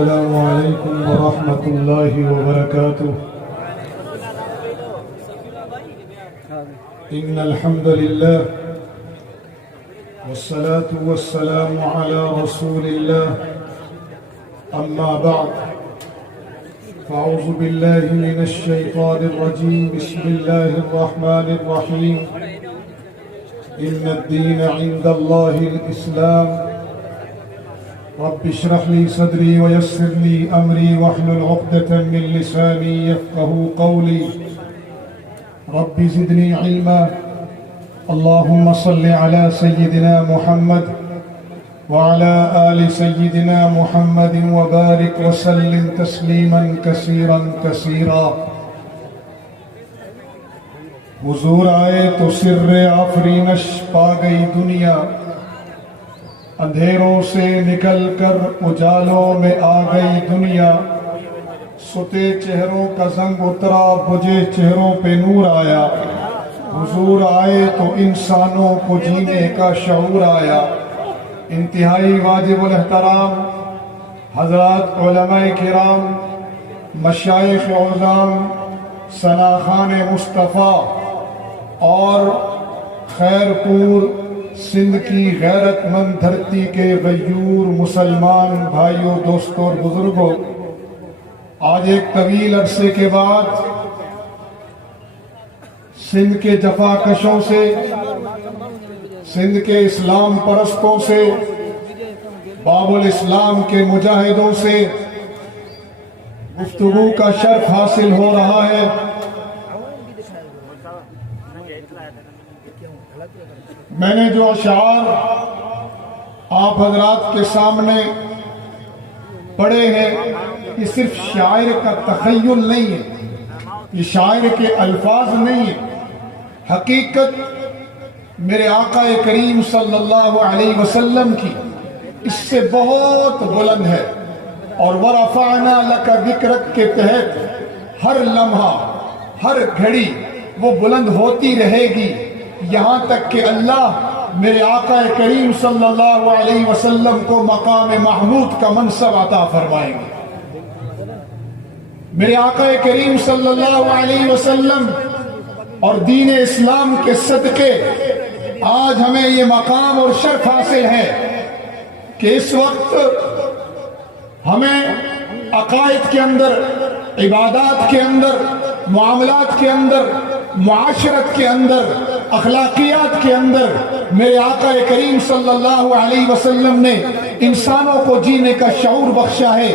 السلام عليكم ورحمة الله وبركاته. إن الحمد لله والصلاة والسلام على رسول الله. أما بعد فأعوذ بالله من الشيطان الرجيم. بسم الله الرحمن الرحيم. إن الدين عند الله الإسلام. رب اشرح لي صدري ويسر لي أمري واحلل عقدة من لساني يفقهوا قولي. رب زدني علما. اللهم صل على سيدنا محمد وعلى آل سيدنا محمد وبارك وسلم تسليما كثيرا كثيرا. حضور آئے تو سر آفرینش پا گئی دنیا، اندھیروں سے نکل کر اجالوں میں آ گئی دنیا. ستے چہروں کا زنگ اترا، بجھے چہروں پہ نور آیا. حضور آئے تو انسانوں کو جینے کا شعور آیا. انتہائی واجب الاحترام حضرات علماء کرام، مشائخ عظام، ثناخان مصطفیٰ اور خیر پور سندھ کی غیرت مند دھرتی کے غیور مسلمان بھائیوں، دوستوں اور بزرگوں، آج ایک طویل عرصے کے بعد سندھ کے جفاکشوں سے، سندھ کے اسلام پرستوں سے، باب الاسلام کے مجاہدوں سے گفتگو کا شرف حاصل ہو رہا ہے. میں نے جو اشعار آپ حضرات کے سامنے پڑھے ہیں، یہ صرف شاعر کا تخیل نہیں ہے، یہ شاعر کے الفاظ نہیں ہیں. حقیقت میرے آقا کریم صلی اللہ علیہ وسلم کی اس سے بہت بلند ہے. اور وَرَفَعْنَا لَكَ ذِكْرَكَ کے تحت ہر لمحہ، ہر گھڑی وہ بلند ہوتی رہے گی، یہاں تک کہ اللہ میرے آقا کریم صلی اللہ علیہ وسلم کو مقام محمود کا منصب عطا فرمائیں گے. میرے آقا کریم صلی اللہ علیہ وسلم اور دین اسلام کے صدقے آج ہمیں یہ مقام اور شرف حاصل ہے کہ اس وقت ہمیں عقائد کے اندر، عبادات کے اندر، معاملات کے اندر، معاشرت کے اندر، اخلاقیات کے اندر میرے آقا کریم صلی اللہ علیہ وسلم نے انسانوں کو جینے کا شعور بخشا ہے،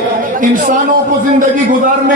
انسانوں کو زندگی گزارنے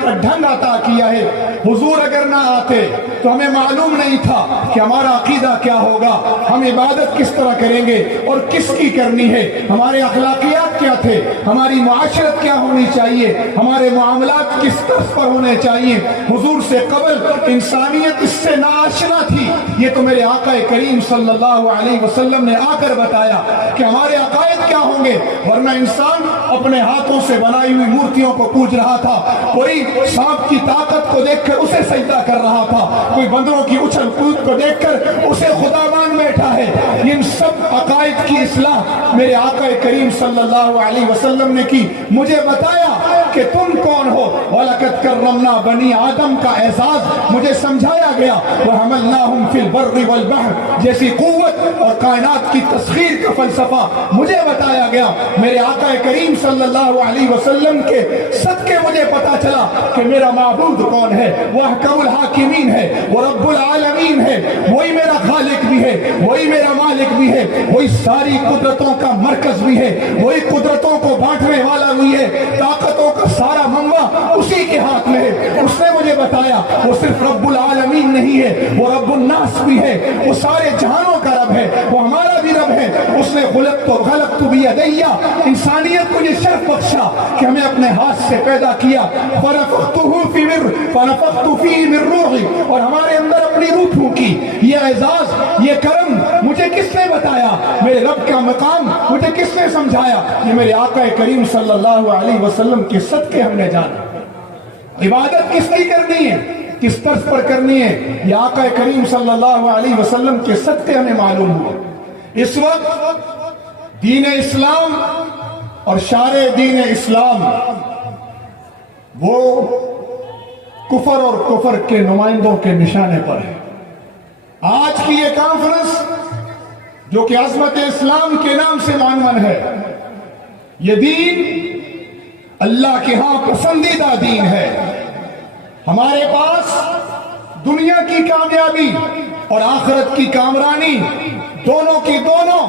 کا ڈھنگ عطا کیا ہے. حضور اگر نہ آتے تو ہمیں معلوم نہیں تھا کہ ہمارا عقیدہ کیا ہوگا، ہم عبادت کس طرح کریں گے اور کس کی کرنی ہے، ہمارے اخلاقیات کیا تھے، ہماری معاشرت کیا ہونی چاہیے، ہمارے معاملات کس طرح پر ہونے چاہیے. حضور سے قبل انسانیت اس سے ناآشنا تھی. یہ تو میرے آقا کریم صلی اللہ علیہ وسلم نے آ کر بتایا کہ ہمارے عقائد کیا ہوں گے، ورنہ انسان اپنے ہاتھوں سے بنائی ہوئی مورتیوں کو پوج رہا تھا، کوئی سانپ کی طاقت کو دیکھ کر اسے سجدہ کر رہا تھا، کوئی بندروں کی اچھل کود کو دیکھ کر اسے خدا مان بیٹھا ہے. ان سب عقائد کی اصلاح میرے آقا کریم صلی اللہ علیہ وسلم نے کی. مجھے بتایا کہ تم کون ہو. وَلَقَدْ كَرَّمْنَا بَنِي آدم کا اعزاز مجھے سمجھایا گیا. وَحَمَلْنَاهُمْ فِي الْبَرِّ وَالْبَحْرِ جیسی قوت اور کائنات کی تسخیر کا فلسفہ مجھے بتایا گیا. میرے آقا کریم صلی اللہ علیہ وسلم کے صدقے مجھے پتا چلا کہ میرا معبود کون ہے. وہ احکم الحاکمین ہے، وہ رب العالمین ہے، وہی میرا خالق بھی ہے، وہی میرا مالک بھی ہے، وہی ساری قدرتوں کا مرکز بھی ہے، وہی قدرتوں کو بانٹنے والا بھی ہے، طاقتوں کا سارا منبع اسی کے ہاتھ میں ہے. اس نے مجھے بتایا وہ صرف رب العالمین نہیں ہے، وہ رب الناس بھی ہے، وہ سارے جہانوں کا رب ہے، وہ ہمارا بھی رب ہے. اس نے خلقت بیدیہ انسانیت کو یہ شرف بخشا کہ ہمیں اپنے ہاتھ سے پیدا کیا. فنفخت فیہ من روحی اور ہمارے اندر اپنی روح پھونکی. یہ اعزاز، یہ کرم مجھے کس نے بتایا؟ میرے رب کا مقام مجھے کس نے سمجھایا؟ یہ میرے آقا کریم صلی اللہ علیہ وسلم کے صدقے ہم نے جانا. عبادت کس کی کرنی ہے، کس طرز پر کرنی ہے، یہ آقا کریم صلی اللہ علیہ وسلم کے صدقے ہمیں معلوم ہوا. اس وقت دین اسلام اور شارع دین اسلام وہ کفر اور کفر کے نمائندوں کے نشانے پر ہے۔ آج کی یہ کانفرنس جو کہ عظمت اسلام کے نام سے معنون ہے، یہ دین اللہ کے ہاں پسندیدہ دین ہے۔ ہمارے پاس دنیا کی کامیابی اور آخرت کی کامرانی دونوں کی دونوں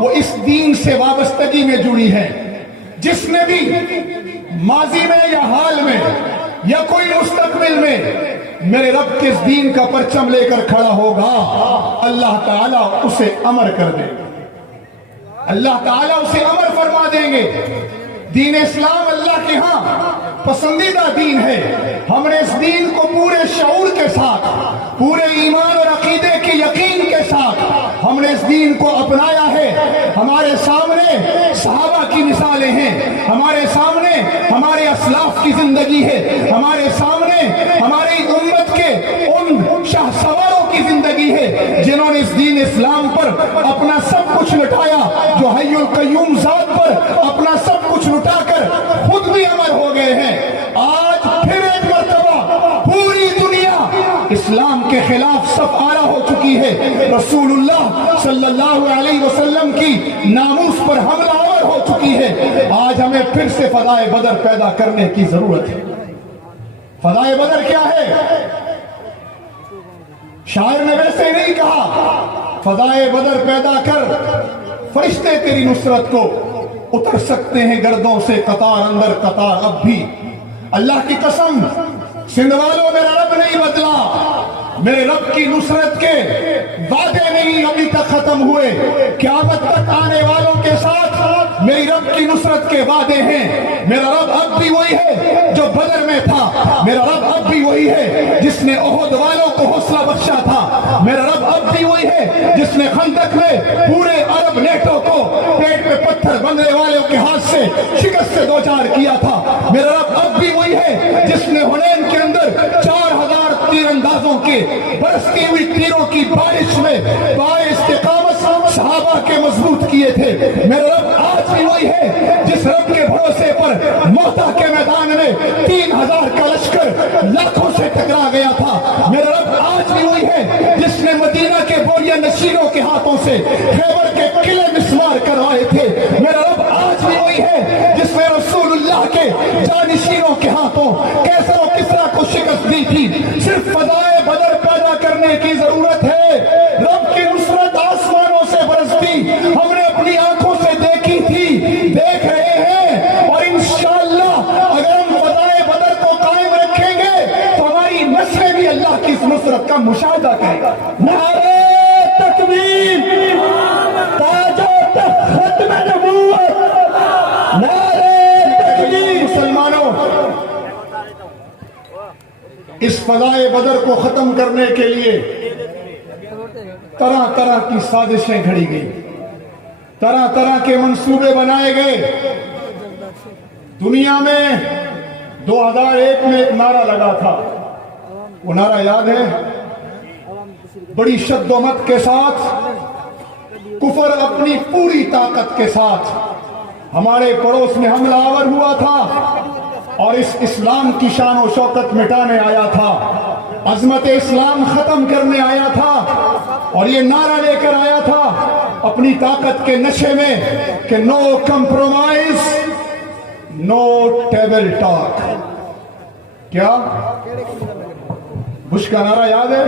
وہ اس دین سے وابستگی میں جڑی ہے۔ جس نے بھی ماضی میں یا حال میں یا کوئی مستقبل میں میرے رب کے اس دین کا پرچم لے کر کھڑا ہوگا، اللہ تعالیٰ اسے امر کر دے گا، اللہ تعالیٰ اسے امر فرما دیں گے۔ دین اسلام اللہ کے ہاں پسندیدہ دین ہے۔ ہم نے اس دین کو پورے شعور کے ساتھ، پورے ایمان اور عقیدے کے یقین کے ساتھ ہم نے اس دین کو اپنایا ہے۔ ہمارے سامنے صحابہ کی مثالیں ہیں، ہمارے سامنے ہمارے اسلاف کی زندگی ہے، ہمارے سامنے ہماری امت کے ان شاہ سواروں کی زندگی ہے جنہوں نے اس دین اسلام پر اپنا سب کچھ لٹایا، جو حی القیوم ذات پر اپنا سب کچھ لٹا کر خود بھی امر ہو گئے ہیں۔ آج پھر ایک مرتبہ پوری دنیا اسلام کے خلاف سب آرا ہو چکی ہے۔ رسول اللہ صلی اللہ علیہ وسلم کی ناموس پر حملہ آور ہو چکی ہے۔ آج ہمیں پھر سے فضائے بدر پیدا کرنے کی ضرورت ہے۔ فضائے بدر کیا ہے؟ شاعر نے ویسے نہیں کہا فضائے بدر پیدا کر، فرشتے تیری نصرت کو اتر سکتے ہیں گردوں سے قطار اندر قطار اب بھی۔ اللہ کی قسم، سندھ والوں میرا رب نہیں بدلا، میرے رب کی نصرت کے وعدے نہیں ابھی تک ختم ہوئے، قیامت تک آنے والوں کے ساتھ میری رب کی نصرت کے وعدے ہیں۔ میرا رب اب بھی وہی ہے جو بدر میں تھا، میرا رب اب بھی وہی ہے جس نے احد والوں کو حوصلہ بخشا تھا، میرا رب اب بھی وہی ہے جس نے خندق میں پورے عرب نیٹوں کو پیٹ پہ پتھر بندھنے والوں کے ہاتھ سے شکست سے دوچار کیا تھا، میرا رب اب بھی وہی ہے جس نے حنین کے اندر 4000 تیر اندازوں کے برستی ہوئی تیروں کی بارش میں پائے استقامت صحابہ کے مضبوط کیے تھے۔ میرا رب آج بھی وہی ہے جس رب کے بھروسے پر موتا کے میدان میں 3000 کا لشکر لاکھوں سے ٹکرا گیا تھا، میرا رب آج بھی وہی ہے جس نے مدینہ کے بوریہ نشینوں کے ہاتھوں سے خیبر کے قلعے مسمار کروائے تھے، میرا رب آج بھی وہی ہے جس نے رسول اللہ کے جانشینوں کے ہاتھوں کیسر و کسرا کو شکست دی تھی۔ صرف فضائے بدر پیدا کرنے کی ضرورت ہے۔ رب کی نصرت آسمانوں سے برستی ہم نے اپنی آنکھوں سے دیکھی تھی، دیکھ رہے ہیں، اور انشاءاللہ اگر ہم فضائے بدر کو قائم رکھیں گے تو ہماری نسلیں بھی اللہ کی اس نصرت کا مشاہدہ کریں گا۔ نعرہ تکبیر، تاج و تخت ختم نبوت، نعرہ تکبیر۔ مسلمانوں، اس فضائے بدر کو ختم کرنے کے لیے طرح طرح کی سازشیں گھڑی گئی، طرح طرح کے منصوبے بنائے گئے۔ دنیا میں 2001 میں ایک نعرہ لگا تھا، وہ نعرہ یاد ہے؟ بڑی شد و مت کے ساتھ کفر اپنی پوری طاقت کے ساتھ ہمارے پڑوس میں حملہ آور ہوا تھا اور اس اسلام کی شان و شوکت مٹانے آیا تھا، عظمت اسلام ختم کرنے آیا تھا، اور یہ نعرہ لے کر آیا تھا اپنی طاقت کے نشے میں کہ نو کمپرومائز، نو ٹیبل ٹاک۔ کیا بش کا نعرہ یاد ہے؟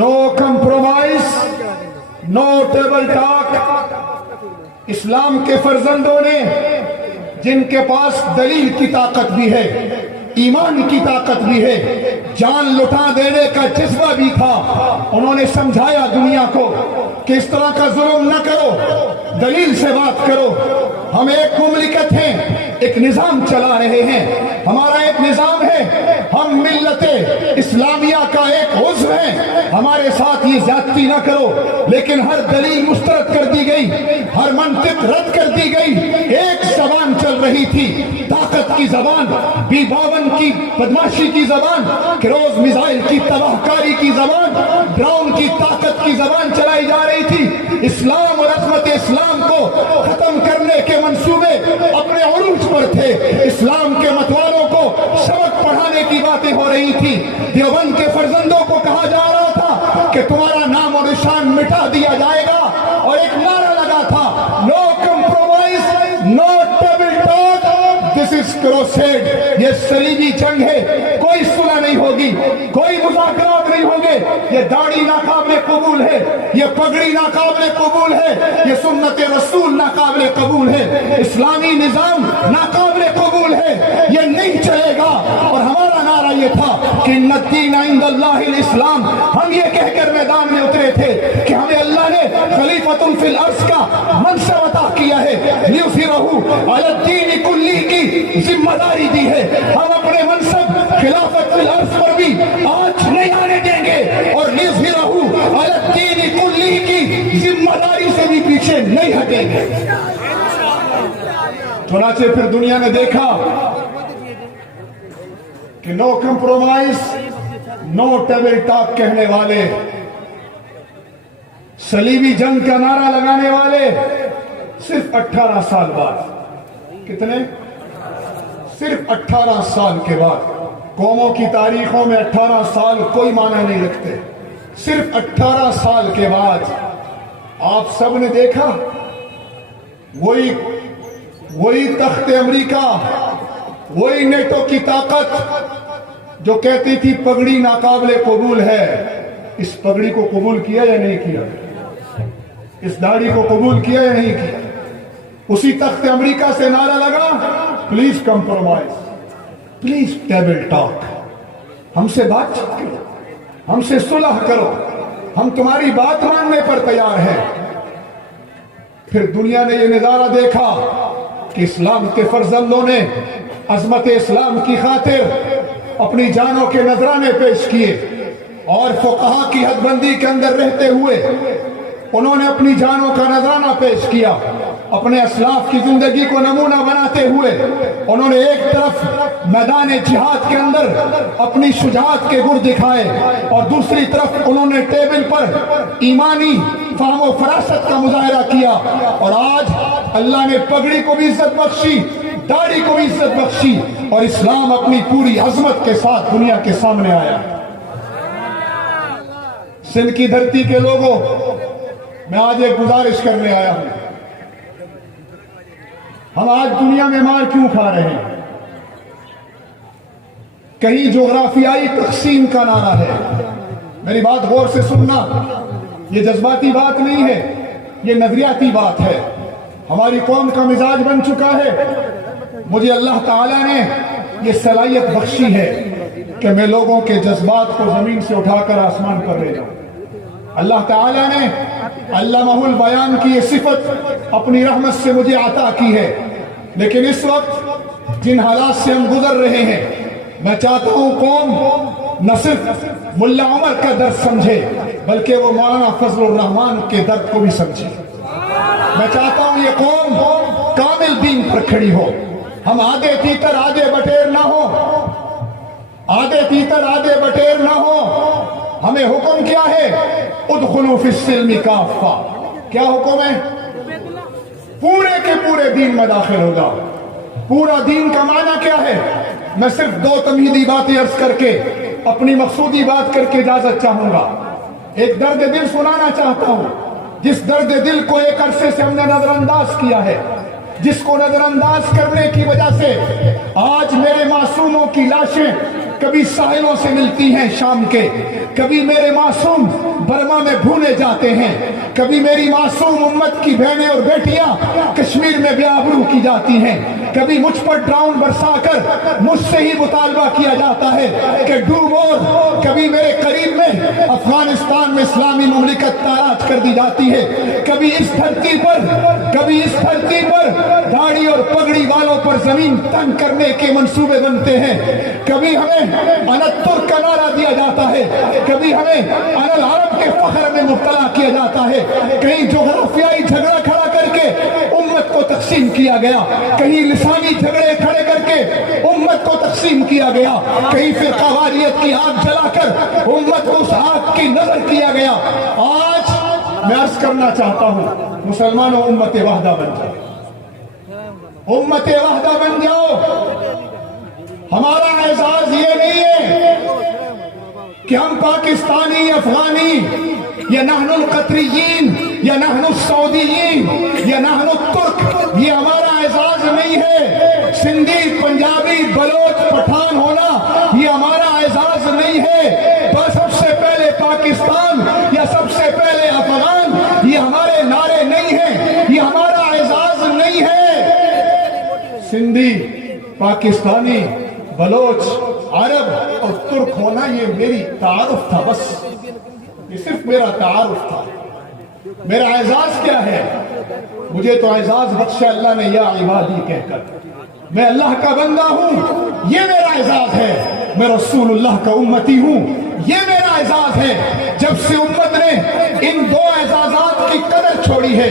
نو کمپرومائز، نو ٹیبل ٹاک۔ اسلام کے فرزندوں نے، جن کے پاس دلیل کی طاقت بھی ہے، ایمان کی طاقت بھی ہے، جان لٹا دینے کا جذبہ بھی تھا، انہوں نے سمجھایا دنیا کو کہ اس طرح کا ظلم نہ کرو، دلیل سے بات کرو۔ ہم ایک مملکت ہیں، ایک نظام چلا رہے ہیں، ہمارا ایک نظام ہے، ہم ملت اسلامیہ کا ایک عضو ہیں ہمارے ساتھ یہ زیادتی نہ کرو، لیکن ہر دلیل مسترد کر دی گئی، ہر منطق رد کر دی گئی۔ ایک زبان چل رہی تھی، طاقت کی زبان، B52 کی بدماشی کی زبان، کروز میزائل کی تباہ کاری کی زبان، ڈرون کی طاقت کی زبان چلائی جا رہی تھی۔ اسلام اور عظمت اسلام کو ختم کرنے کے منصوبے اپنے عروج پر تھے۔ اسلام کے متوالوں کو سبق پڑھانے کی باتیں ہو رہی تھی۔ دیوبند کے فرزندوں کو کہا جا رہا تھا کہ تمہارا نام اور نشان مٹا دیا جائے گا، اور ایک نعرہ لگا تھا، نو کمپرومائز، نو ٹیبل ٹاک، دس از کروسیڈ۔ یہ صلیبی جنگ ہے، کوئی صلح نہیں ہوگی، کوئی مذاکرات نہیں ہوں گے۔ یہ داڑھی ناقابل قبول ہے، یہ پگڑی ناقابل قبول ہے، یہ سنت رسول ناقابل قبول ہے، اسلامی نظام ناقابل قبول ہے، یہ نہیں چلے گا۔ اور ہمارا نعرہ یہ تھا کہ ان الدین عند اللہ الاسلام۔ ہم یہ کہہ کر میدان میں اترے تھے کہ ہمیں اللہ نے خلیفۃ فی الارض کا منصب عطا کیا ہے، لیظہرہ علی الدین کلی کی ذمہ داری دی ہے۔ ہم اپنے منصب خلافت فی الارض پر بھی آج نہیں آنے دیں گے، اور لیظہرہ علی الدین کلی کی ذمہ داری سے بھی پیچھے نہیں ہٹیں گے۔ چنانچہ پھر دنیا نے دیکھا کہ نو کمپرومائز، نو ٹیبل ٹاک کہنے والے، صلیبی جنگ کا نعرہ لگانے والے صرف 18 سال بعد، کتنے؟ صرف 18 سال کے بعد۔ قوموں کی تاریخوں میں 18 سال کوئی معنی نہیں رکھتے۔ صرف 18 سال کے بعد آپ سب نے دیکھا وہی تخت امریکہ، وہی نیٹو کی طاقت جو کہتی تھی پگڑی ناقابل قبول ہے، اس پگڑی کو قبول کیا یا نہیں کیا؟ اس داڑھی کو قبول کیا یا نہیں کیا؟ اسی تخت امریکہ سے نعرہ لگا، please compromise, please table talk, ہم سے بات چیت کرو، ہم سے صلح کرو، ہم تمہاری بات ماننے پر تیار ہیں۔ پھر دنیا نے یہ نظارہ دیکھا کہ اسلام کے فرزندوں نے عظمت اسلام کی خاطر اپنی جانوں کے نذرانے پیش کیے، اور فقہا کی حد بندی کے اندر رہتے ہوئے انہوں نے اپنی جانوں کا نذرانہ پیش کیا۔ اپنے اسلاف کی زندگی کو نمونہ بناتے ہوئے انہوں نے ایک طرف میدان جہاد کے اندر اپنی شجاعت کے گر دکھائے، اور دوسری طرف انہوں نے ٹیبل پر ایمانی فہم و فراست کا مظاہرہ کیا۔ اور آج اللہ نے پگڑی کو بھی عزت بخشی، داڑھی کو بھی عزت بخشی، اور اسلام اپنی پوری عظمت کے ساتھ دنیا کے سامنے آیا۔ سندھ کی دھرتی کے لوگوں، میں آج ایک گزارش کرنے آیا ہوں۔ ہم آج دنیا میں مار کیوں کھا رہے ہیں؟ کہیں جغرافیائی تقسیم کا نعرہ ہے۔ میری بات غور سے سننا، یہ جذباتی بات نہیں ہے، یہ نظریاتی بات ہے۔ ہماری قوم کا مزاج بن چکا ہے۔ مجھے اللہ تعالیٰ نے یہ صلاحیت بخشی ہے کہ میں لوگوں کے جذبات کو زمین سے اٹھا کر آسمان پر لے جاؤں۔ اللہ تعالیٰ نے علامہ البیان کی یہ صفت اپنی رحمت سے مجھے عطا کی ہے، لیکن اس وقت جن حالات سے ہم گزر رہے ہیں، میں چاہتا ہوں قوم نہ صرف ملا عمر کا درد سمجھے، بلکہ وہ مولانا فضل الرحمان کے درد کو بھی سمجھے۔ میں چاہتا ہوں یہ قوم کامل دین پر کھڑی ہو، ہم آدھے تیتر آدھے بٹیر نہ ہو، آدھے تیتر آدھے بٹیر نہ ہو۔ ہمیں حکم کیا ہے؟ ادخلوا فی السلم کافہ۔ کیا حکم ہے؟ پورے کے پورے دین میں داخل ہوگا۔ پورا دین کا معنی کیا ہے؟ میں صرف 2 تمہیدی باتیں عرض کر کے اپنی مقصودی بات کر کے اجازت چاہوں گا۔ ایک درد دل سنانا چاہتا ہوں، جس درد دل کو ایک عرصے سے ہم نے نظر انداز کیا ہے، جس کو نظر انداز کرنے کی وجہ سے آج میرے معصوموں کی لاشیں کبھی ساحلوں سے ملتی ہیں شام کے، کبھی میرے معصوم برما میں بھولے جاتے ہیں، کبھی میری معصوم امت کی بہنیں اور بیٹیاں کشمیر میں بے آبرو کی جاتی ہیں، کبھی مجھ پر ڈراؤن برسا کر مجھ سے ہی مطالبہ کیا جاتا ہے کہ ڈو مور کبھی میرے قریب میں افغانستان میں اسلامی مملکت تاراج کر دی جاتی ہے، کبھی اس دھرتی پر داڑھی اور پگڑی والوں پر زمین تنگ کرنے کے منصوبے بنتے ہیں، کبھی ہمیں انتر کا نعرہ دیا جاتا ہے، کبھی ہمیں ان العرب کے فخر میں مبتلا کیا جاتا ہے، کہیں جغرافیائی جھگڑا کھڑا کر کے امت کو تقسیم کیا گیا، کہیں لسانی جھگڑے کھڑے کر کے امت کو تقسیم کیا گیا، کہیں فرقہ واریت کی آگ جلا کر امت کو اس آگ کی نظر کیا گیا۔ آج میں عرض کرنا چاہتا ہوں، مسلمانوں امت وحدہ بن جاؤ، امت وحدہ بن جاؤ۔ ہمارا اعزاز یہ نہیں ہے کہ ہم پاکستانی، افغانی، یا نحن القطریین، یا نحن السعودیین، یا نحن الترک، یہ ہمارا اعزاز نہیں ہے۔ سندھی، پنجابی، بلوچ، پٹھان ہونا یہ ہمارا اعزاز نہیں ہے۔ بس سب سے پہلے پاکستان یا سب سے پہلے افغان، یہ ہمارے نعرے نہیں ہیں، یہ ہمارا اعزاز نہیں ہے۔ سندھی، پاکستانی، بلوچ، عرب اور ترک ہونا یہ میری تعارف تھا، بس یہ صرف میرا تعارف تھا۔ میرا اعزاز کیا ہے؟ مجھے تو اعزاز بخشا اللہ نے یا عبادی کہہ کر، میں اللہ کا بندہ ہوں، یہ میرا اعزاز ہے۔ میں رسول اللہ کا امتی ہوں، یہ میرا اعزاز ہے۔ جب سے امت نے ان دو اعزازات کی قدر چھوڑی ہے،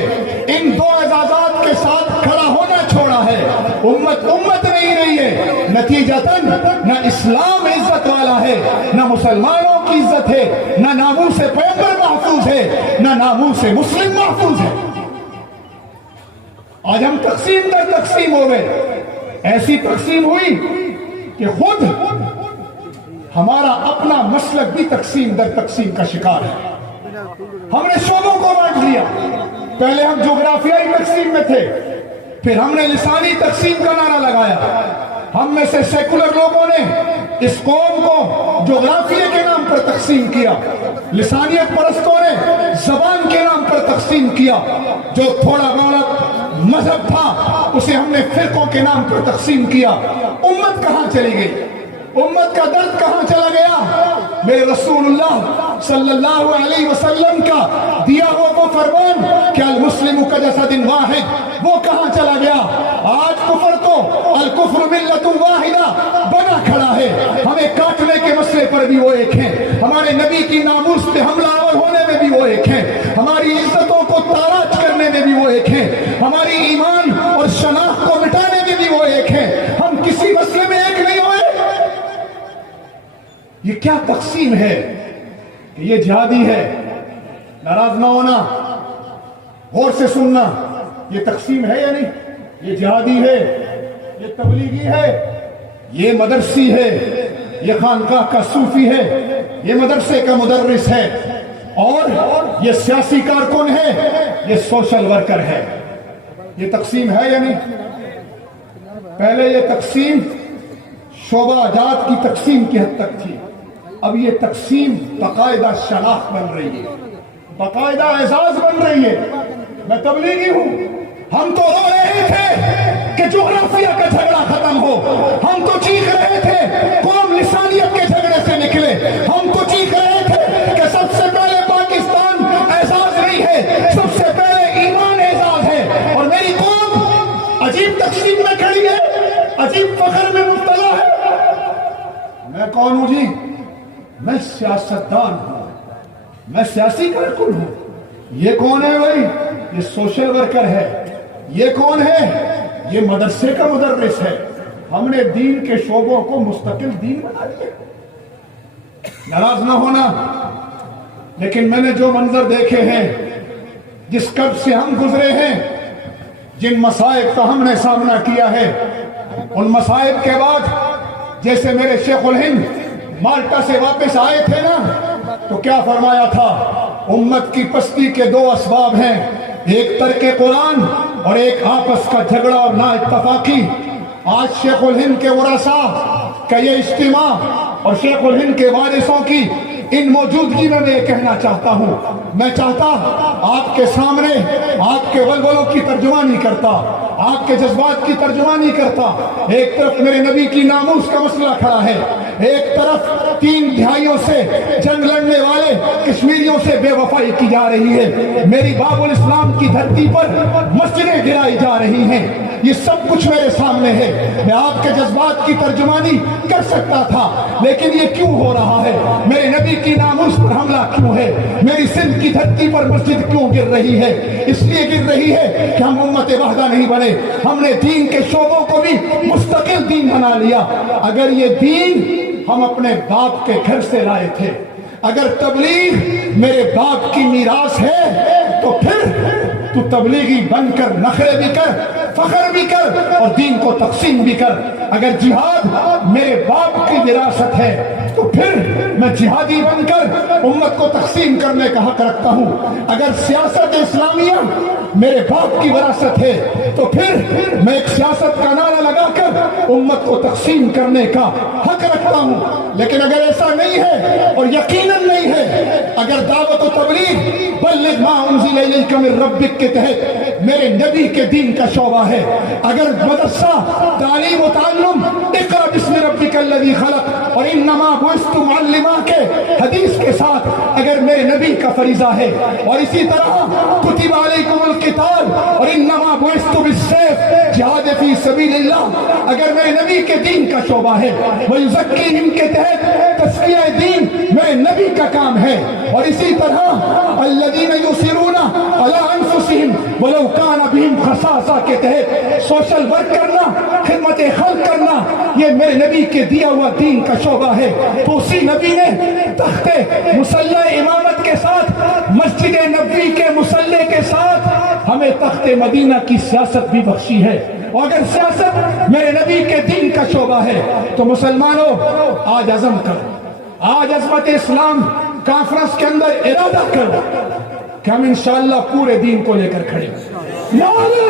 ان دو اعزازات کے ساتھ کھڑا ہونا چھوڑا ہے، امت نہیں رہی ہے۔ نتیجتاً نہ اسلام عزت والا ہے، نہ مسلمانوں کی عزت ہے، نہ ناموس پیغمبر محفوظ ہے، نہ ناموس مسلم محفوظ ہے۔ آج ہم تقسیم در تقسیم ہو گئے، ایسی تقسیم ہوئی کہ خود ہمارا اپنا مسلک بھی تقسیم در تقسیم کا شکار ہے۔ ہم نے شعبوں کو بانٹ لیا، پہلے ہم جغرافیائی تقسیم میں تھے، پھر ہم نے لسانی تقسیم کا نعرہ لگایا۔ ہم میں سے سیکولر لوگوں نے اس قوم کو جغرافیے کے نام پر تقسیم کیا، لسانیت پرستوں نے زبان کے نام پر تقسیم کیا، جو تھوڑا بہت مذہب تھا اسے ہم نے فرقوں کے نام پر تقسیم کیا۔ امت کہاں چلی گئی؟ امت کا درد کہاں چلا گیا؟ میرے رسول اللہ صلی اللہ علیہ وسلم کا دیا ہوا وہ فرمان کہ المسلم کجسد واحد، وہ کہاں چلا گیا؟ آج کفر تو الکفر ملت واحدہ بنا کھڑا ہے۔ ہمیں کاٹنے کے مسئلے پر بھی وہ ایک ہیں، ہمارے نبی کی ناموس پہ حملہ آور ہونے میں بھی وہ ایک ہیں، ہماری عزتوں کو تاراج کرنے میں بھی وہ ایک ہیں، ہماری ایمان اور شناخت کو مٹانے میں بھی وہ ایک ہیں۔ ہم کسی مسئلے میں ایک نہیں ہوئے۔ یہ کیا تقسیم ہے؟ یہ جہادی ہے، ناراض نہ ہونا، غور سے سننا۔ یہ تقسیم ہے یا نہیں؟ یہ جہادی ہے، یہ تبلیغی ہے، یہ مدرسی ہے، یہ خانقاہ کا صوفی ہے، یہ مدرسے کا مدرس ہے، اور یہ سیاسی کارکن ہے، یہ سوشل ورکر ہے۔ یہ تقسیم ہے یا نہیں؟ پہلے یہ تقسیم شعبہ جات کی تقسیم کی حد تک تھی، اب یہ تقسیم باقاعدہ شناخت بن رہی ہے، باقاعدہ اعزاز بن رہی ہے۔ میں تبلیغی ہوں، ہم تو رو رہے تھے کہ جغرافیہ کا جھگڑا ختم ہو، ہم تو چیخ رہے تھے قوم لسانیت کے جھگڑے سے نکلے، ہم تو چیخ رہے تھے کہ سب سے پہلے پاکستان اعزاز نہیں ہے، سب سے پہلے ایمان اعزاز ہے، اور میری قوم عجیب تقسیم میں کھڑی ہے، عجیب فخر میں مبتلا ہے۔ میں کون ہوں جی؟ میں سیاستدان ہوں، میں سیاسی کارکن ہوں۔ یہ کون ہے بھائی؟ یہ سوشل ورکر ہے۔ یہ کون ہے؟ یہ مدرسے کا مدرس ہے۔ ہم نے دین کے شعبوں کو مستقل دین بنا دیا۔ ناراض نہ ہونا، لیکن میں نے جو منظر دیکھے ہیں، جس قبض سے ہم گزرے ہیں، جن مصائب کا ہم نے سامنا کیا ہے، ان مصائب کے بعد جیسے میرے شیخ الہند مالٹا سے واپس آئے تھے نا، تو کیا فرمایا تھا؟ امت کی پستی کے دو اسباب ہیں، ایک ترک قرآن اور ایک آپس کا جھگڑا اور نا اتفاقی۔ آج شیخ الہند کے ورثاء کا یہ اجتماع اور شیخ الہند کے وارثوں کی ان موجودگی میں یہ کہنا چاہتا ہوں، میں چاہتا آپ کے سامنے آپ کے ولولوں کی ترجمانی کرتا، آپ کے جذبات کی ترجمانی کرتا۔ ایک طرف میرے نبی کی ناموس کا مسئلہ کھڑا ہے، ایک طرف 3 دہائیوں سے جنگ لڑنے والے کشمیریوں سے بے وفائی کی جا رہی ہے، میری باب الاسلام کی دھرتی پر مسجدیں گرائی جا رہی ہیں، یہ سب کچھ میرے سامنے ہے۔ میں آپ کے جذبات کی ترجمانی کر سکتا تھا، لیکن یہ کیوں ہو رہا ہے؟ میرے نبی کی ناموس پر حملہ کیوں ہے؟ میری سندھ کی دھرتی پر مسجد کیوں گر رہی ہے؟ اس لیے گر رہی ہے کہ ہم امت وحدہ نہیں بنے، ہم نے دین کے شعبوں کو بھی مستقل دین بنا لیا۔ اگر یہ دین ہم اپنے باپ کے گھر سے لائے تھے، اگر تبلیغ میرے باپ کی میراث ہے، تو پھر تو تبلیغی بن کر نخرے بھی کر، فخر بھی کر اور دین کو تقسیم بھی کر۔ اگر جہاد میرے باپ کی وراثت ہے تو پھر میں جہادی بن کر امت کو تقسیم کرنے کا حق رکھتا ہوں۔ اگر سیاست اسلامیہ میرے باپ کی وراثت ہے تو پھر میں ایک سیاست کا نعرہ لگا کر امت کو تقسیم کرنے کا حق رکھتا ہوں۔ لیکن اگر ایسا نہیں ہے اور یقیناً نہیں ہے، اگر دعوت و تبلیغ بلغ ما انزل الیک من ربک کے تحت میرے نبی کے دین کا شعبہ ہے، اگر مدرسہ تعلیم و تعلم اقرأ بسم ربک الذی خلق اور انما بعثت معلما کے حدیث کے ساتھ اگر میرے نبی کا فریضہ ہے، اور اسی طرح کتب علیکم القتال اور انما بعثت بالسیف جہاد فی سبیل اللہ اگر میرے نبی کے دین کا شعبہ ہے، ویزکیہم کے تحت تزکیہ دین میرے نبی کا کام ہے، اور اسی طرح الذین یؤثرون علی انفسہم ولو کان بہم خصاصہ کے تحت سوشل ورک کرنا، خدمت خلق کرنا، یہ میرے نبی کے دیا ہوا دین کا شعبہ ہے۔ تو اسی نبی نے تخت مصلی امامت کے ساتھ، مسجد نبوی کے مصلی کے ساتھ ہمیں تخت مدینہ کی سیاست بھی بخشی ہے۔ اور اگر سیاست میرے نبی کے دین کا شعبہ ہے تو مسلمانوں آج عزم کرو، آج عظمت اسلام کانفرنس کے اندر ارادہ کرو کہ ہم انشاءاللہ پورے دین کو لے کر کھڑے ہیں۔ نعرہ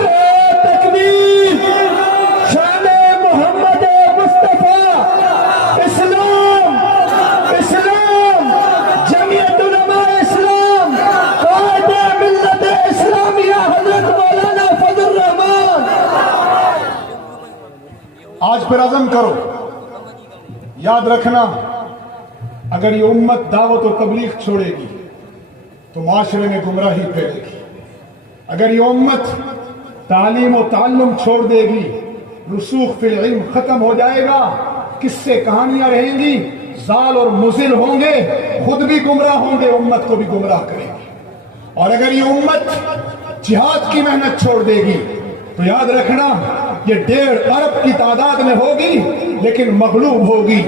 تکبیر، شان محمد مصطفیٰ، اسلام، اسلام، جمعیت علماء اسلام، قائد ملت اسلامیہ حضرت مولانا فضل الرحمان۔ آج پھر عزم کرو، یاد رکھنا اگر یہ امت دعوت و تبلیغ چھوڑے گی تو معاشرے میں گمراہی پھیلے گی، اگر یہ امت تعلیم و تعلم چھوڑ دے گی، رسوخ فی العلم ختم ہو جائے گا، قصے کہانیاں رہیں گی، زال اور مزل ہوں گے، خود بھی گمراہ ہوں گے، امت کو بھی گمراہ کریں گے۔ اور اگر یہ امت جہاد کی محنت چھوڑ دے گی تو یاد رکھنا یہ 1.5 ارب کی تعداد میں ہوگی لیکن مغلوب ہوگی،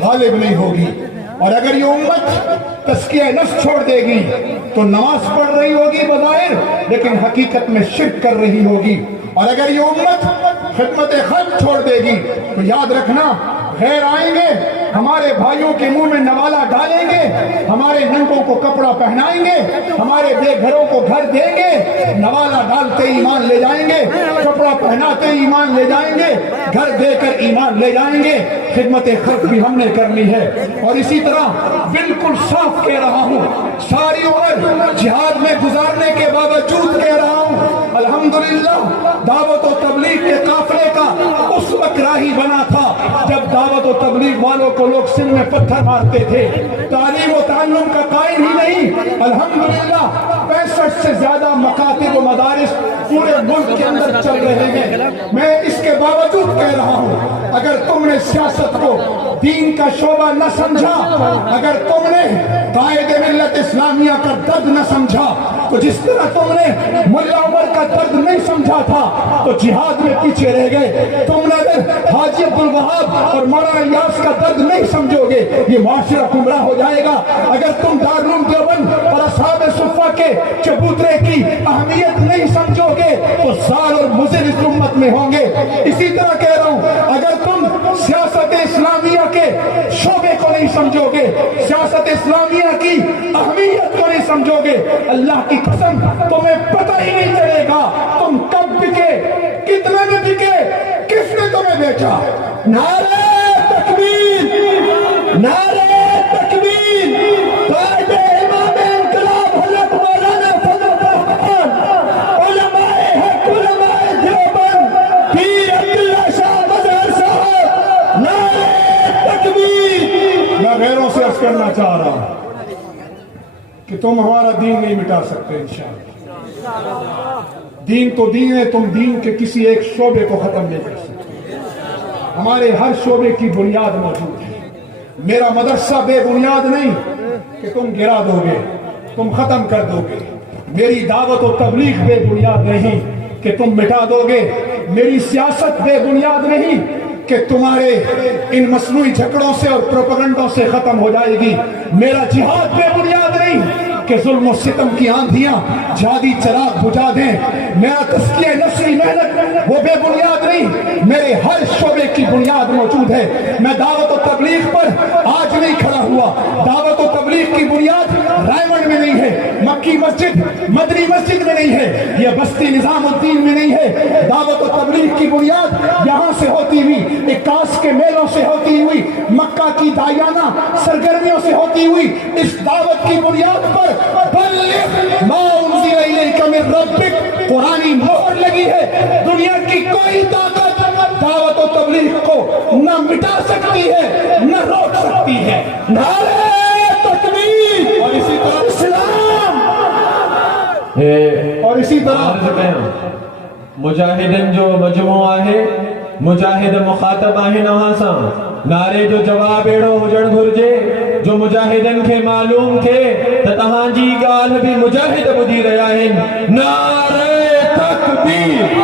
غالب نہیں ہوگی۔ اور اگر یہ امت تزکیہ نفس چھوڑ دے گی تو نماز پڑھ رہی ہوگی بظاہر لیکن حقیقت میں شرک کر رہی ہوگی۔ اور اگر یہ امت خدمت خلق چھوڑ دے گی تو یاد رکھنا غیر آئیں گے، ہمارے بھائیوں کے منہ میں نوالا ڈالیں گے، ہمارے ننگوں کو کپڑا پہنائیں گے، ہمارے بے گھروں کو گھر دیں گے، نوالا ڈالتے ایمان لے جائیں گے، کپڑا پہناتے ایمان لے جائیں گے، گھر دے کر ایمان لے جائیں گے۔ خدمت خلق بھی ہم نے کرنی ہے۔ اور اسی طرح بالکل صاف کہہ رہا ہوں، ساری عمر جہاد میں گزارنے کے باوجود کہہ رہا ہوں، الحمدللہ دعوت و تبلیغ کے قافلے کا اس وقت راہی بنا تھا جب دعوت و تبلیغ والوں کو لوگ سن میں پتھر مارتے تھے، تعلیم و تعلم کا قائل ہی نہیں۔ الحمدللہ 65 سے زیادہ مکاتب و مدارس پورے ملک کے اندر چل رہے ہیں۔ میں اس کے باوجود کہہ رہا ہوں اگر تم نے سیاست کو دین کا شعبہ نہ سمجھا، اگر تم نے قائد ملت اسلامیہ کا درد نہ سمجھا، تو جس طرح تم نے ملا عمر کا درد نہیں سمجھا تھا تو جہاد میں پیچھے رہ گئے۔ تم نے اگر حاجی عبدالوہاب اور مولانا الیاس کا درد نہیں سمجھو گے، یہ معاشرہ گمراہ ہو جائے گا۔ اگر تم دارالعلوم دیوبند اور اصحاب صفہ کے چبوترے کی اہمیت نہیں سمجھو گے تو زال اور مضر اس امت میں ہوں گے۔ اسی طرح کہہ رہا ہوں اگر تم سیاست اسلامیہ کے شعبے کو نہیں سمجھو گے، سیاست اسلامیہ کی اہمیت کو نہیں سمجھو گے، اللہ کی قسم تمہیں پتہ ہی نہیں چلے گا تم کب بکے، کتنے میں بکے، کس نے تمہیں بیچا۔ نعرہ تکبیر، نعرہ تکبیر، قائد امام انقلاب حضرت مولانا فضل الرحمان، علماء حق، علماء دیوبند، پیر عبداللہ شاہ مظہر صاحب، نعرہ تکبیر۔ کرنا چاہ رہا ہوں کہ تم ہمارا دین نہیں مٹا سکتے انشاءاللہ. دین تو دین ہے، تم دین کے کسی ایک شعبے کو ختم نہیں کر سکتے. ہمارے ہر شعبے کی بنیاد موجود ہے. میرا مدرسہ بے بنیاد نہیں کہ تم گرا دو گے، تم ختم کر دو گے. میری دعوت و تبلیغ بے بنیاد نہیں کہ تم مٹا دو گے. میری سیاست بے بنیاد نہیں کہ تمہارے ان مصنوعی جھگڑوں سے اور پروپیگنڈوں سے ختم ہو جائے گی. میرا جہاد بے بنیاد نہیں کہ ظلم و ستم کی آندھیاں جہادی چراغ بجھا دیں. میرا تزکیہ نفسی محنت وہ بے بنیاد نہیں، میرے ہر شعبے کی بنیاد موجود ہے. میں دعوت و تبلیغ پر آج نہیں کھڑا ہوا. دعوت و تبلیغ کی بنیاد رائمنڈ میں نہیں ہے، مکی مسجد مدنی مسجد میں نہیں ہے، یہ بستی نظام الدین میں نہیں ہے. دعوت و تبلیغ کی بنیاد یہاں سے ہوتی ہوئی، اکاس کے میلوں سے ہوتی ہوئی، مکہ کی داعیانہ سرگرمیوں سے ہوتی ہوئی اس دعوت کی بنیاد پر بلغ ما انزل الیک من ربک قرآنی مہر لگی ہے. دنیا کی کوئی طاقت دعوت و تبلیغ کو نہ مٹا سکتی ہے نہ روک سکتی ہے. نعرہ تکبیر اور اسی طرح اسلام اور اسی طرح مجاہدن جو مجموعہ ہے، مجاہد مخاطب آہن وہاں سا نعرے جو جواب ایڑو ہجڑ گھرجے جو مجاہدن کے معلوم تھے تتہاں جی گال بھی مجاہد بدی رہا ہے. نعرے تکبیر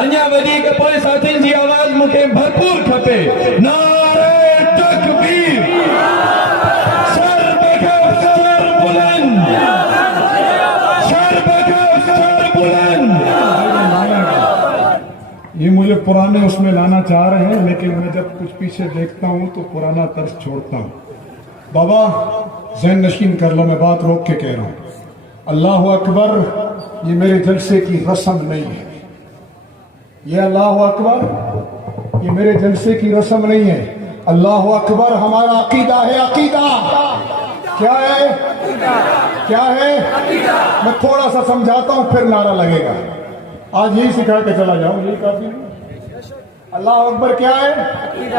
انجا بدی کے پوئے ساتھیں جی آواز مکے بھرپور کھپے. نعرے تکبیر سر بگف سر بلند، سر بگف سر بلند. یہ مجھے پرانے اس میں لانا چاہ رہے ہیں، لیکن میں جب کچھ پیچھے دیکھتا ہوں تو پرانا طرز چھوڑتا ہوں. بابا ذہن نشین کر لو، میں بات روک کے کہہ رہا ہوں. اللہ اکبر یہ میرے جلسے کی رسم نہیں ہے. یہ اللہ اکبر یہ میرے جلسے کی رسم نہیں ہے. اللہ اکبر ہمارا عقیدہ ہے. عقیدہ کیا ہے؟ کیا ہے؟ میں تھوڑا سا سمجھاتا ہوں پھر نعرہ لگے گا. آج یہی سکھا کے چلا جاؤں، یہی کافی. اللہ اکبر کیا ہے؟ یہ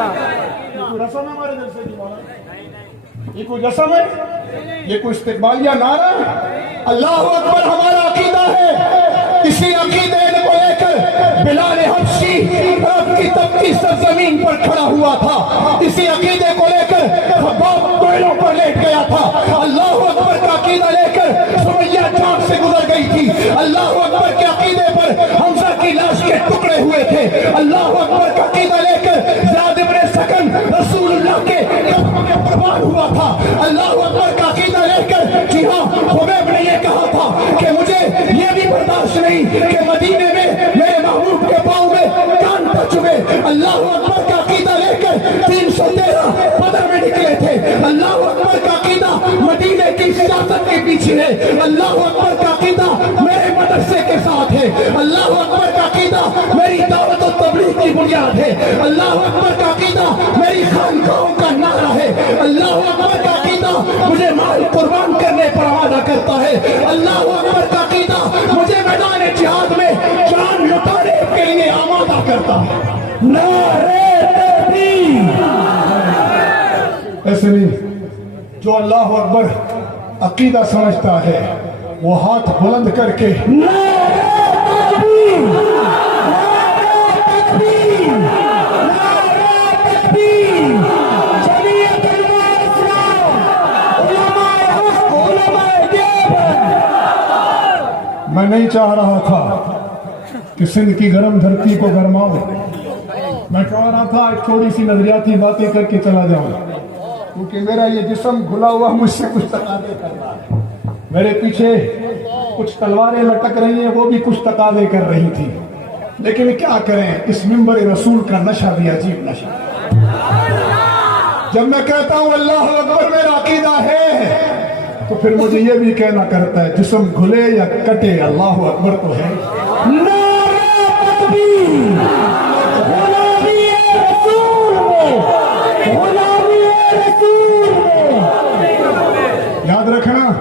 کوئی رسم ہے ہمارے جلسے کی؟ یہ کوئی رسم ہے؟ یہ کوئی استقبالیہ نعرہ؟ اللہ اکبر ہمارا عقیدہ ہے. اسی عقیدے کو لے کر بلال حبشی عرب کی تپتی سرزمین پر کھڑا ہوا تھا. اسی عقیدے کو لے کر خباب کوئلوں پر لیٹ گیا تھا. اللہ اکبر کا عقیدہ لے کر سمیہ جان سے گزر گئی تھی. اللہ اکبر کے عقیدے پر حمزہ کی لاش کے ٹکڑے ہوئے تھے. اللہ اکبر کا عقیدہ لے کر زیاد ابن سکن رسول اللہ کے قربان ہوا تھا. اللہ اکبر کا عقیدہ لے کر جی ہاں خبیب نے یہ کہا تھا کہ مجھے یہ بھی برداشت نہیں کہ مدینے میں میرے محبوب کے پاؤں میں کان ٹچ ہوئے. اللہ اکبر کا عقیدہ لے کر 313 بدر میں نکلے تھے. اللہ اکبر کا عقیدہ مدینے کی سیاست کے پیچھے ہے. اللہ اکبر کا عقیدہ میرے مدرسے کے ساتھ ہے. اللہ اکبر کا عقیدہ میری دعوت و تبلیغ کی بنیاد ہے. اللہ اکبر کا عقیدہ میری خانقاہوں کا نعرہ ہے. اللہ اکبر کا عقیدہ مجھے مال قربان کرنے پر آمادہ کرتا ہے. اللہ اکبر کا عقیدہ مجھے میدان جہاد میں جان لٹانے کے لیے آمادہ کرتا ہے. نعرے تکبیر. ایسے نہیں، جو اللہ اکبر عقیدہ سمجھتا ہے وہ ہاتھ بلند کر کے نعرے تکبیر، نعرے تکبیر، نعرے تکبیر. چلیے کلمہ اسلام، علماء حق، علماء دیوبند. میں نہیں چاہ رہا تھا کہ سندھ کی گرم دھرتی کو گرماؤں. میں چاہ رہا تھا ایک تھوڑی سی نظریاتی باتیں کر کے چلا جاؤں، کیونکہ میرا یہ جسم گھلا ہوا مجھ سے کچھ تقاضے کر رہا ہے. میرے پیچھے کچھ تلواریں لٹک رہی ہیں، وہ بھی کچھ تقاضے کر رہی تھی. لیکن کیا کریں، اس منبر رسول کا نشہ بھی عجیب نشہ. جب میں کہتا ہوں اللہ اکبر میرا عقیدہ ہے تو پھر مجھے یہ بھی کہنا کرتا ہے جسم گھلے یا کٹے اللہ اکبر تو ہے. نعرہ تکبیر. غلامی رسول میں، غلامی رسول میں. یاد رکھنا،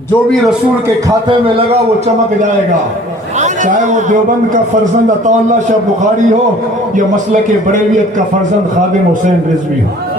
جو بھی رسول کے کھاتے میں لگا وہ چمک جائے گا، چاہے وہ دیوبند کا فرزند عطا اللہ شاہ بخاری ہو یا مسلک بریلیت کا فرزند خادم حسین رضوی ہو.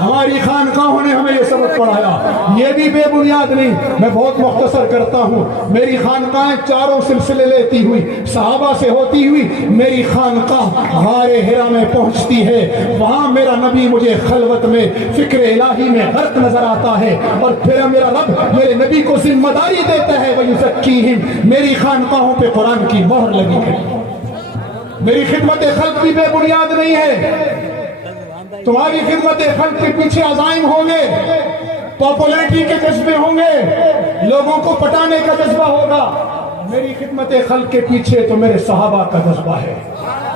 ہماری خانقاہوں نے ہمیں یہ سبق پڑھایا. یہ بھی بے بنیاد نہیں. میں بہت مختصر کرتا ہوں. میری خانقاہیں چاروں سلسلے لیتی ہوئی صحابہ سے ہوتی ہوئی میری خانقاہ غار حرا میں پہنچتی ہے. وہاں میرا نبی مجھے خلوت میں فکر الہی میں غرق نظر آتا ہے اور پھر میرا رب میرے نبی کو ذمہ داری دیتا ہے وَيُزَكِّيهِمْ. میری خانقاہوں پہ قرآن کی مہر لگی ہے. میری خدمت خلق بھی بے بنیاد نہیں ہے. تمہاری خدمت خلق کے پیچھے عزائم ہوں گے, پاپولیرٹی کے جذبے ہوں گے, لوگوں کو پٹانے کا جذبہ ہوگا. میری خدمت خلق کے پیچھے تو میرے صحابہ کا جذبہ ہے.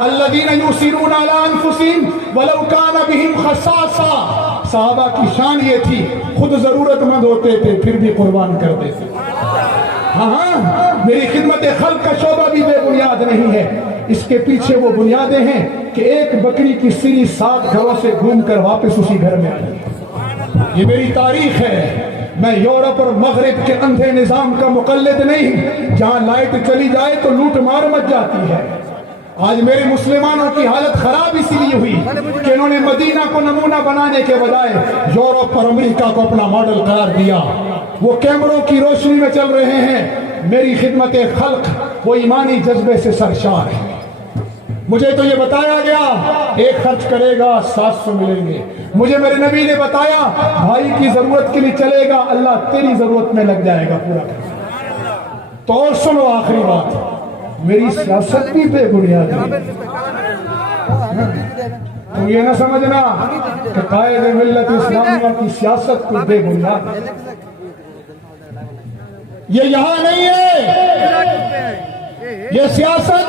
الذین یؤثرون علی انفسہم ولو کان بہم خصاصہ. صحابہ کی شان یہ تھی خود ضرورت مند ہوتے تھے پھر بھی قربان کرتے تھے. ہاں میری خدمت خلق کا شعبہ بھی بے بنیاد نہیں ہے. اس کے پیچھے وہ بنیادیں ہیں کہ ایک بکری کی سری 7 گھروں سے گھوم کر واپس اسی گھر میں آئی. یہ میری تاریخ ہے. میں یورپ اور مغرب کے اندھے نظام کا مقلد نہیں جہاں لائٹ چلی جائے تو لوٹ مار مچ جاتی ہے. آج میرے مسلمانوں کی حالت خراب اسی لیے ہوئی کہ انہوں نے مدینہ کو نمونہ بنانے کے بجائے یورپ اور امریکہ کو اپنا ماڈل قرار دیا. وہ کیمروں کی روشنی میں چل رہے ہیں. میری خدمت خلق وہ ایمانی جذبے سے سرشار ہے. مجھے تو یہ بتایا گیا ایک خرچ کرے گا 700 ملیں گے. مجھے میرے نبی نے بتایا بھائی کی ضرورت کے لیے چلے گا اللہ تیری ضرورت میں لگ جائے گا پورا کرے. تو اور سنو آخری بات, میری سیاست بھی بے بنیاد ہے. تم یہ نہ سمجھنا کہ قائد ملت اسلامیہ کی سیاست کو بے بنیاد ہے. یہ یہاں نہیں ہے. یہ سیاست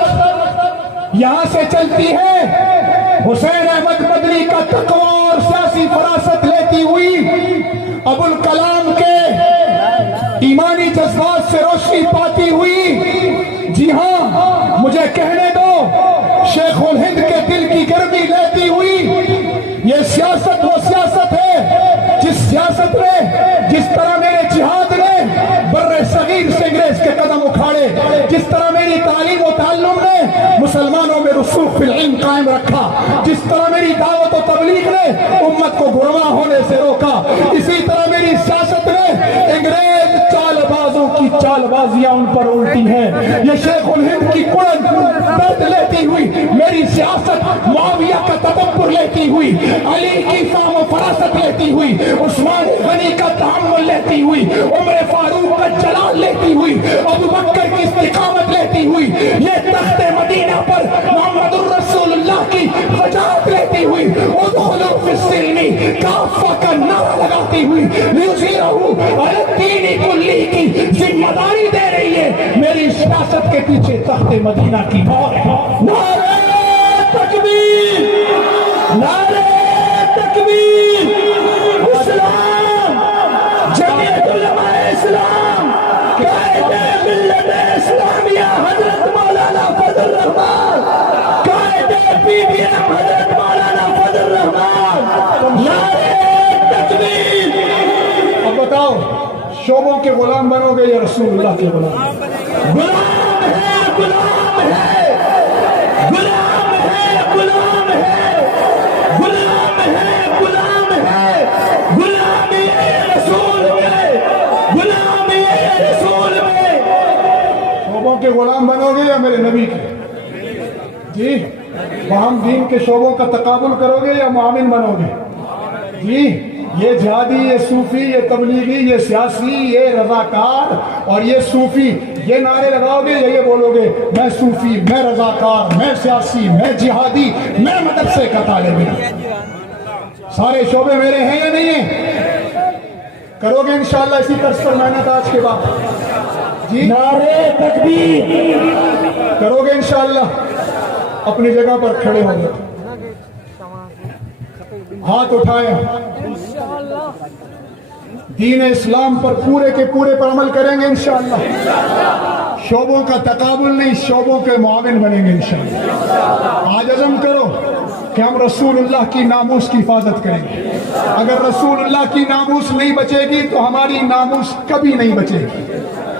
یہاں سے چلتی ہے. حسین احمد مدنی کا تقوی اور سیاسی فراست لیتی ہوئی ابوالکلام کے ایمانی جذبات سے روشنی پاتی ہوئی. جی ہاں مجھے کہنے دو شیخ الہند کے دل کی گرمی لیتی ہوئی یہ سیاست وہ سیاست ہے جس سیاست میں جس طرح میرے جہاد نے بر صغیر سے انگریز کے قدم اکھاڑے, جس طرح میری تعلیم و تعلم نے مسلمانوں میں رسوخ فی العلم قائم رکھا, جس طرح میری دعوت و تبلیغ نے امت کو گرما ہونے سے روکا, اسی طرح میری سیاست نے انگریز چال بازوں کی چال بازیاں ان پر الٹی ہیں. یہ شیخ الہند کی قرن درد لیتی ہوئی میری سیاست معاویہ کا تدبر لیتی ہوئی, علی کی فہم و فراست لیتی ہوئی, عثمان غنی کا تحمل لیتی ہوئی, عمر فاروق کا جلال لیتی ہوئی, ابو بکر کی استقامت لیتی ہوئی, یہ تخت مدینہ پر محمد الرسول اللہ کی وجاہت لیتی ہوئی, ادخلوا فی السلم کافہ کا نعرہ لگاتی ہوئی, لیظہرہ علی الدین کلہ کی ذمہ داری دے رہی ہے. میری سیاست کے پیچھے تخت مدینہ کی مہر ہے. نعرہ تکبیر, نعرہ تکبیر. اسلام, جمعیت علماء اسلام, قائد ملت اسلامیہ حضرت مولانا فضل الرحمان, قائد پی بی ایم حضرت مولانا فضل الرحمان. نعرہ تکبیر. اب بتاؤ شعبوں کے غلام بنو گے یا رسول اللہ کے غلام؟ غلام ہے, غلام ہے, غلام ہے, غلام ہے, غلام ہے, غلام ہے, غلامی رسول میں, غلامی رسول میں. شعبوں کے غلام بنو گے یا میرے نبی کے؟ جی باہم دین کے شعبوں کا تقابل کرو گے یا معاون بنو گے؟ جی یہ جہادی, یہ صوفی, یہ تبلیغی, یہ سیاسی, یہ رضاکار اور یہ صوفی, یہ نعرے لگاؤ گے یا یہ بولو گے میں صوفی, میں رضاکار, میں سیاسی, میں جہادی, میں مدرسے کا طالب علم؟ سارے شعبے میرے ہیں یا نہیں ہیں؟ کرو گے انشاءاللہ اسی طرز پر محنت آج کے بعد؟ جی نعرہ تکبیر. کرو گے انشاءاللہ؟ اپنی جگہ پر کھڑے ہو گئے, ہاتھ اٹھائیں. دین اسلام پر پورے کے پورے پر عمل کریں گے انشاءاللہ. شعبوں کا تقابل نہیں, شعبوں کے معاون بنیں گے انشاءاللہ. آج عزم کرو کہ ہم رسول اللہ کی ناموس کی حفاظت کریں گے. اگر رسول اللہ کی ناموس نہیں بچے گی تو ہماری ناموس کبھی نہیں بچے گی.